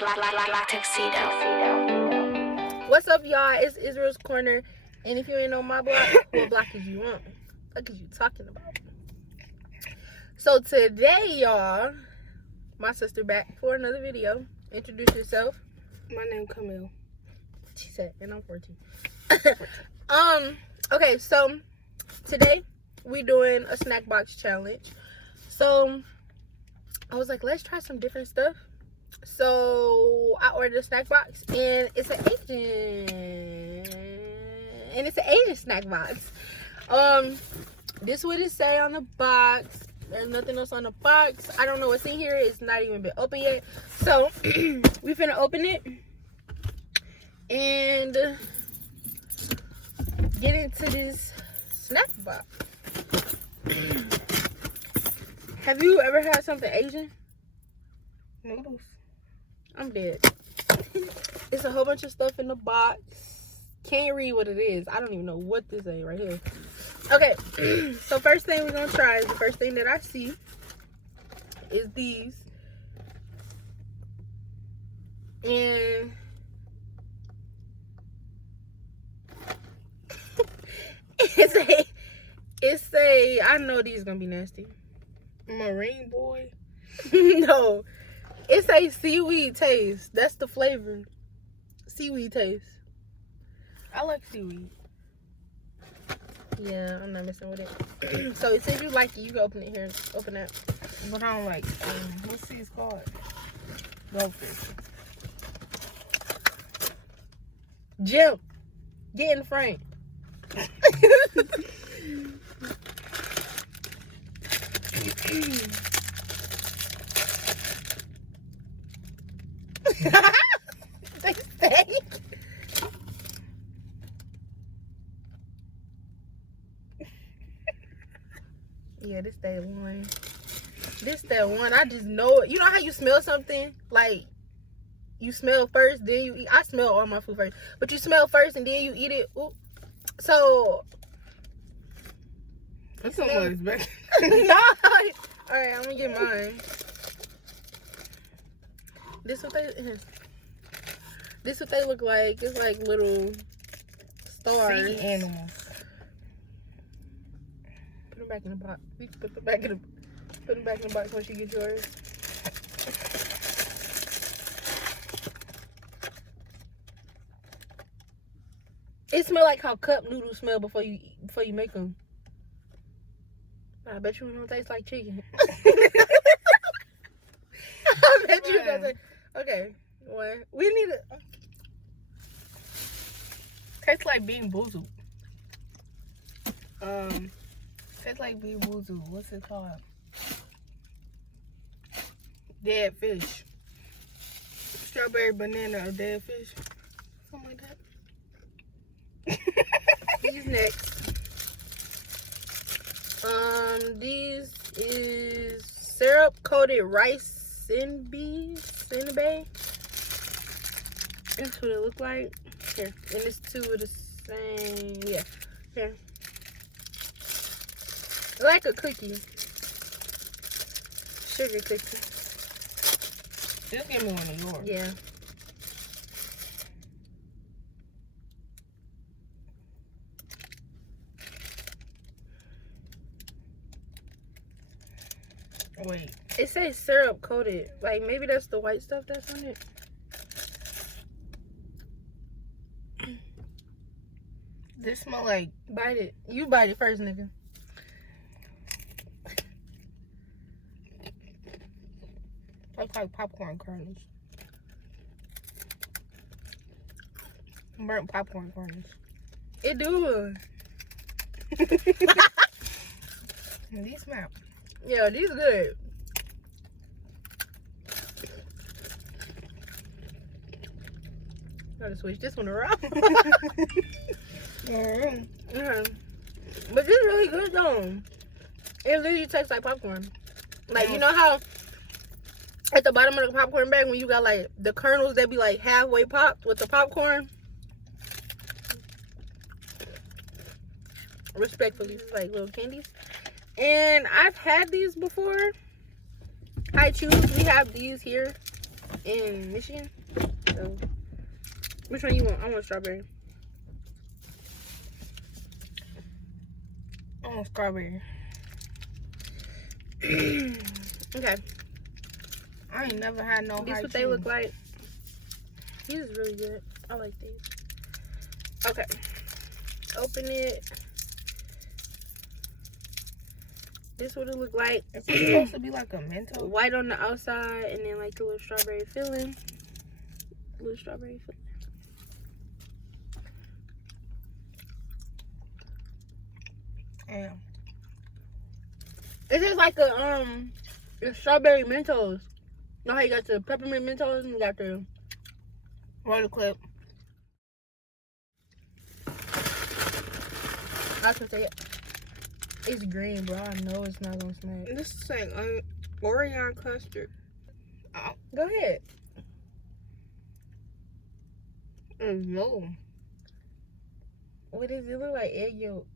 Black tuxedo. What's up, y'all? It's Israel's Corner, and if you ain't on my block, what block is you on? What is you talking about? So today, y'all, my sister back for another video. Introduce yourself. My name Camille. She said, and I'm 14. Okay, so today we doing a snack box challenge. So I was like, let's try some different stuff. So I ordered a snack box, and it's an Asian snack box. This is what it say on the box. There's nothing else on the box. I don't know what's in here. It's not even been open yet. So we finna open it and get into this snack box. Have you ever had something Asian? Noodles. I'm dead. It's a whole bunch of stuff in the box. Can't read what it is. I don't even know what this is right here. Okay, so first thing we're gonna try is the first thing that I see is these. And it's a I know these gonna be nasty. Marine boy. No. It's a seaweed taste. That's the flavor. Seaweed taste. I like seaweed. Yeah, I'm not messing with it. So it says you like it, you can open it here. Open that. But I don't like what's these called? Goldfish. Jim, get in front. They stink. Yeah, this that one. This that one. I just know it. You know how you smell something? Like, you smell first, then you eat. I smell all my food first. But you smell first and then you eat it. Ooh. So. That's almost back. No. Alright, I'm gonna get mine. This what they look like. It's like little stars. Sea animals. Put them back in the box. We can put them back in the box once you get yours. It smell like how cup noodles smell before you make them. I bet you it don't taste like chicken. I bet you it doesn't. Okay, one. We need to. Tastes like Bean Boozled. Tastes like Bean Boozled. What's it called? Dead fish. Strawberry banana or dead fish. Something like that. These next. These is syrup coated rice cinnamon. That's what it look like. Here, and it's two of the same. Yeah, here. Like a cookie, sugar cookie. Just give me one of yours. Yeah. Wait. It says syrup coated. Like, maybe that's the white stuff that's on it. This smell like... Bite it. You bite it first, nigga. Tastes like popcorn kernels. Burnt popcorn kernels. It do. And these smell. Yeah, these good. Gotta switch this one around. But this is really good though. It literally tastes like popcorn. Like, you know how at the bottom of the popcorn bag when you got like the kernels that be like halfway popped with the popcorn? Respectfully, it's like little candies. And I've had these before. Hi Chews, we have these here. in Michigan. So, which one you want? I want strawberry. I want strawberry. Okay. I ain't never had no. This high what they cheese. look like. These is really good. I like these. Okay. Open it. This what it look like. It's supposed to be like a Mentos. White on the outside, and then like the little strawberry filling. Little strawberry filling. Yeah. It is like a strawberry Mentos. You know how you got the peppermint Mentos and you got the Roll the clip. I can say it. It's green, bro. I know it's not gonna smack. This is like Oreo custard. Oh, Go ahead. no. What is it? It look like egg yolk.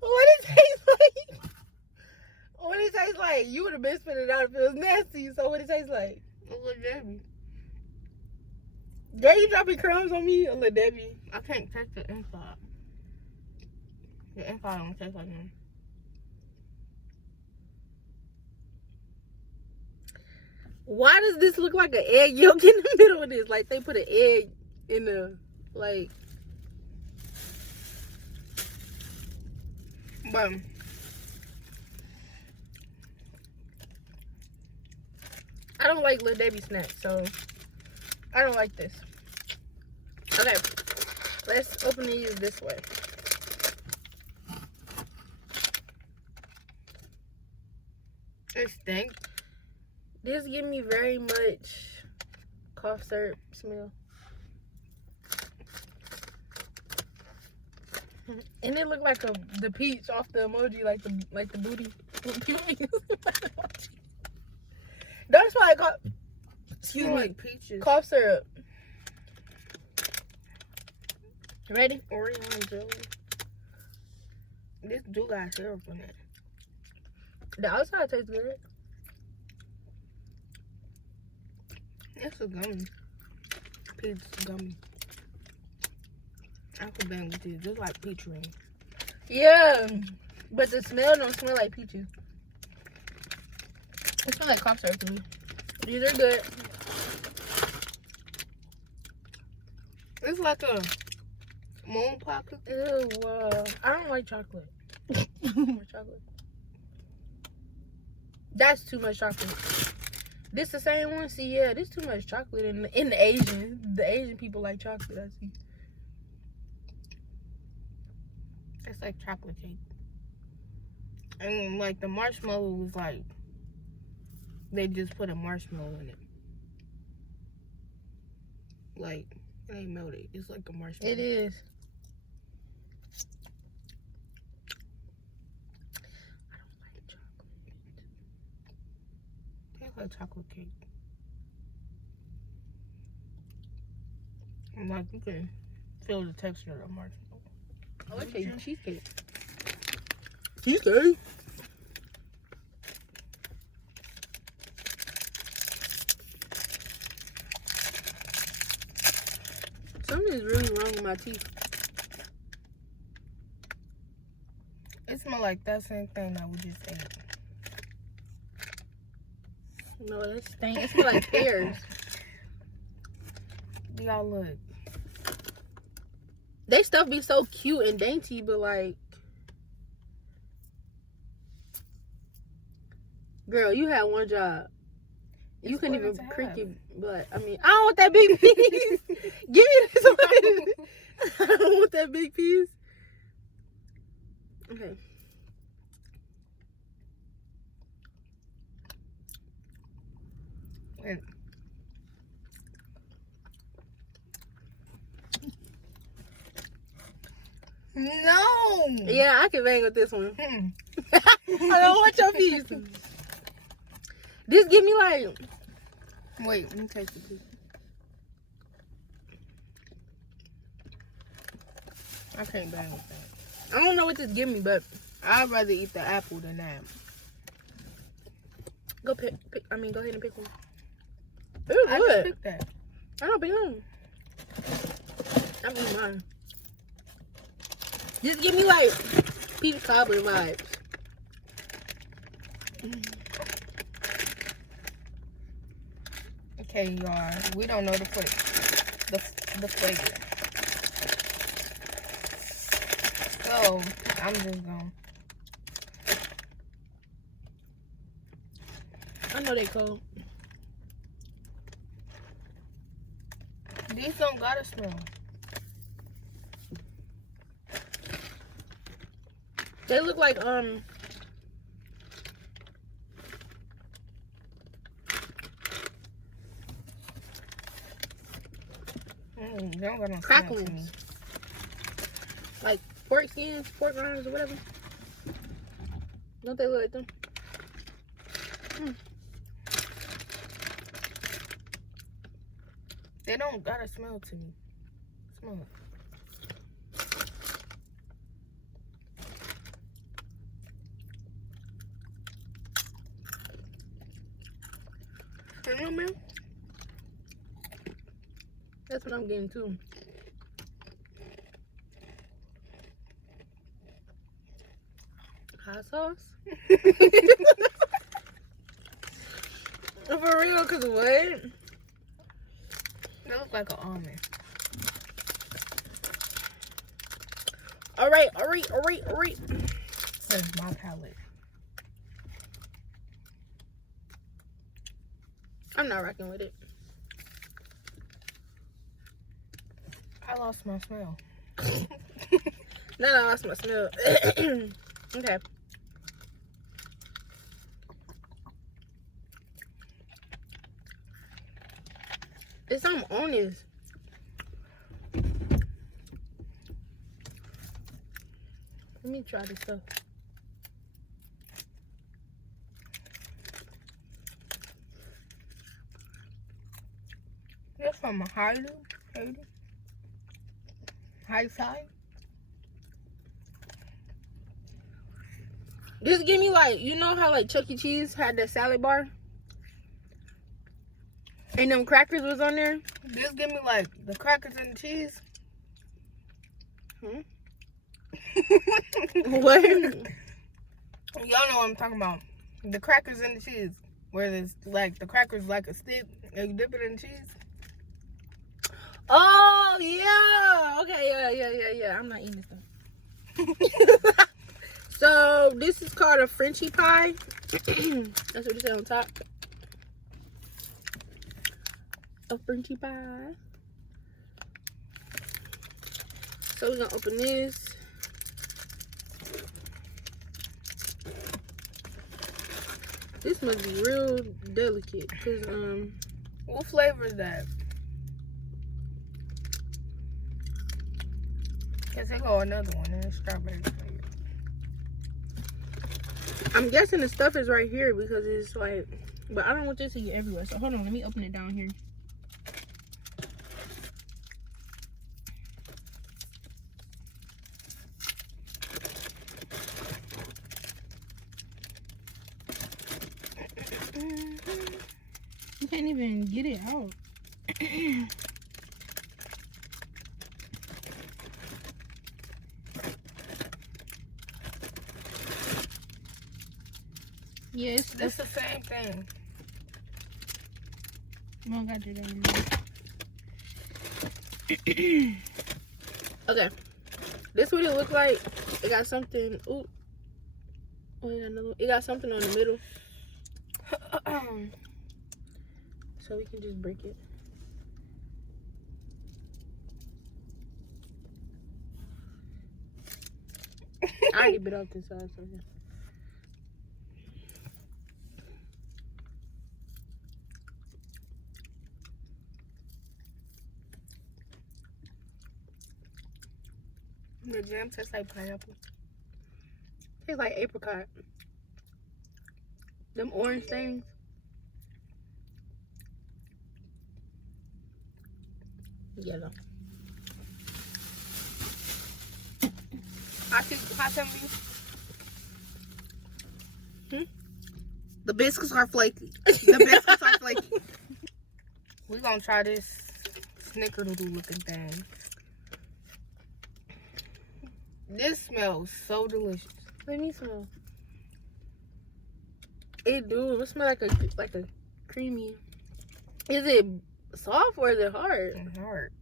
What it taste like? What it taste like? You would have been spitting it out if it was nasty. So what it taste like? Little Debbie. Girl, you dropping crumbs on me, Little Debbie. I can't taste the inside. The inside don't taste like them. Why does this look like an egg yolk in the middle of this? Like they put an egg in the like. But I don't like Little Debbie snacks, so I don't like this. Okay, let's open these this way. it stinks. This give me very much cough syrup smell. And it look like the peach off the emoji, like the booty. That's why I got excuse me, Like peaches. cough syrup. Ready? Oreo and jelly. This do got syrup in it. The outside tastes good. It's a gummy. Peach gummy. I could bang with these. Just like peach ring. Yeah, but the smell don't smell like peaches. It smells like cough syrup to me. These are good. It's like a moon pie cookie. Ew, I don't like chocolate. I don't like chocolate. That's too much chocolate. This the same one? See, yeah, this too much chocolate in the Asian. The Asian people like chocolate, I see. It's like chocolate cake. And like the marshmallow was like, they just put a marshmallow in it. Like, it ain't melted. It's like a marshmallow. It is. I don't like chocolate. Tastes like chocolate cake. And like, you can feel the texture of the marshmallow. I like cheesecake. Cheesecake? Something is really wrong with my teeth. It smells like that same thing that we just ate. No, that stink. It smells like pears. Y'all look. They stuff be so cute and dainty, but like, girl, you had one job. You couldn't even creak your butt. I mean, I don't want that big piece. Give me this one. I don't want that big piece. Okay. And no. Yeah, I can bang with this one. I don't want your piece. This give me like. Wait, let me taste the piece. I can't bang with that. I don't know what this give me, but I'd rather eat the apple than that. go pick. I mean, go ahead and pick one. It's I just good. picked that. I don't pick one. I'm eating mine. Just give me like peach cobbler vibes. Okay, y'all. We don't know the flavor. The flavor. So I'm just going. I know they cold. These don't gotta smell. They look like They don't got no smell to me. cracklings. Like pork skins, pork rinds, or whatever. Don't they look like them? They don't gotta smell to me. Smell it. You know, man? That's what I'm getting too. Hot sauce? For real, cause what? They look like an almond. Alright. That's my palate. I'm not rocking with it. I lost my smell. Now I lost my smell. Okay. There's something on this. Let me try this stuff. That's from a Haiti. High side. This give me like, you know how like Chuck E. Cheese had that salad bar? And them crackers was on there? This give me like the crackers and the cheese. What? Y'all know what I'm talking about. The crackers and the cheese. Where it's like the crackers like a stick and you dip it in cheese. Oh, yeah. Okay, yeah. I'm not eating this stuff. So, this is called a Frenchie pie. That's what it says on top. A Frenchie pie. So, we're going to open this. This must be real delicate. Because, What flavor is that? Guess I go another one and it's strawberry flavor. I'm guessing the stuff is right here because it's like, but I don't want this to get everywhere. So hold on, let me open it down here. You can't even get it out. Yes, It's the same thing. No, I got you down. Okay, this what it look like. It got something. Ooh, oh, it got another. It got something on the middle, so we can just break it. I already bit off this side, so yeah. The jam tastes like pineapple. Tastes like apricot. Them orange things. Yellow. Hot tamale. The biscuits are flaky. The biscuits are flaky. We gonna try this snickerdoodle looking thing. This smells so delicious. Let me smell. It do. It smells like a creamy. Is it soft or is it hard? It's hard.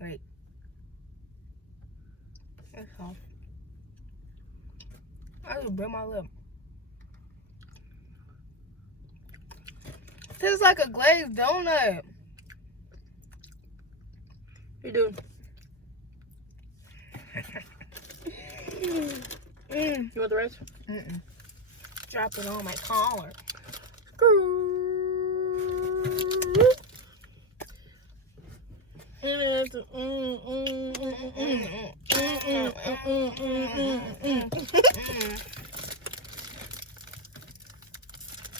Wait. It's soft. I just bit my lip. Tastes like a glazed donut. You do. You want the rest? Drop it on my collar.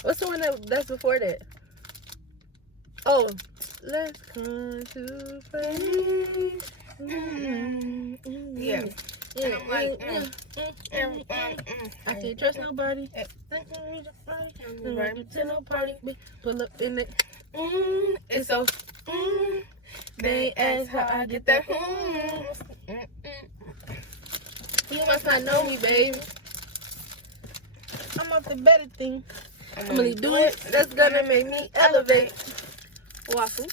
What's the one that's before that? Oh, let's come to faith. Yeah. And I'm like, I can't trust nobody. Right to no party. Pull up in it. It's so. They ask how I get that. You must not know me, baby. I'm up to better thing. I'm gonna do it. That's gonna make me elevate. Waffle.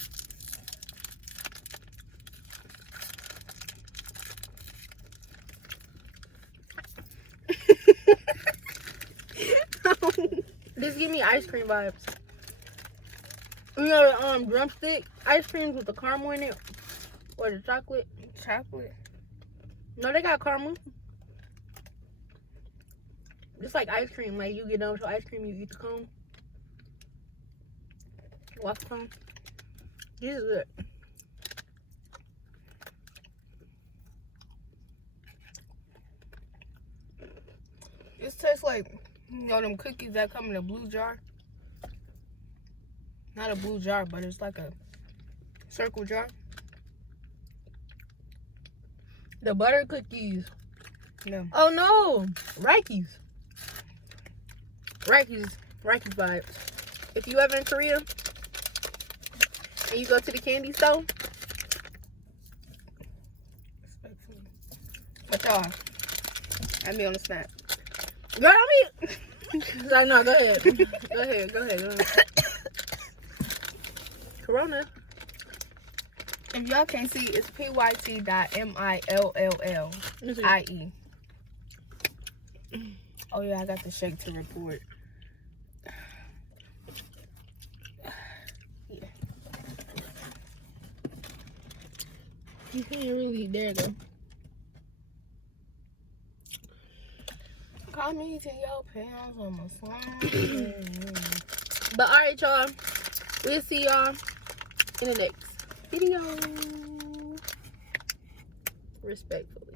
This give me ice cream vibes. You know, drumstick ice creams with the caramel in it, or the chocolate. Chocolate. No, they got caramel. Just like ice cream, like you get done with your ice cream, you eat the cone. Waffle cone. This is good. This tastes like, you know, them cookies that come in a blue jar. Not a blue jar, but it's like a circle jar. The butter cookies. No. Oh no, Rikes. Rikes vibes. If you ever in Korea and you go to the candy store, But y'all, add me on the snap. girl, I mean, no, go ahead. Go ahead. Corona. If y'all can't see, it's pyt.millie. Oh yeah, I got the shake to report. Yeah. You can't really there though. Call me to your pants on my phone. But alright, y'all. We'll see y'all in the next video. Respectfully.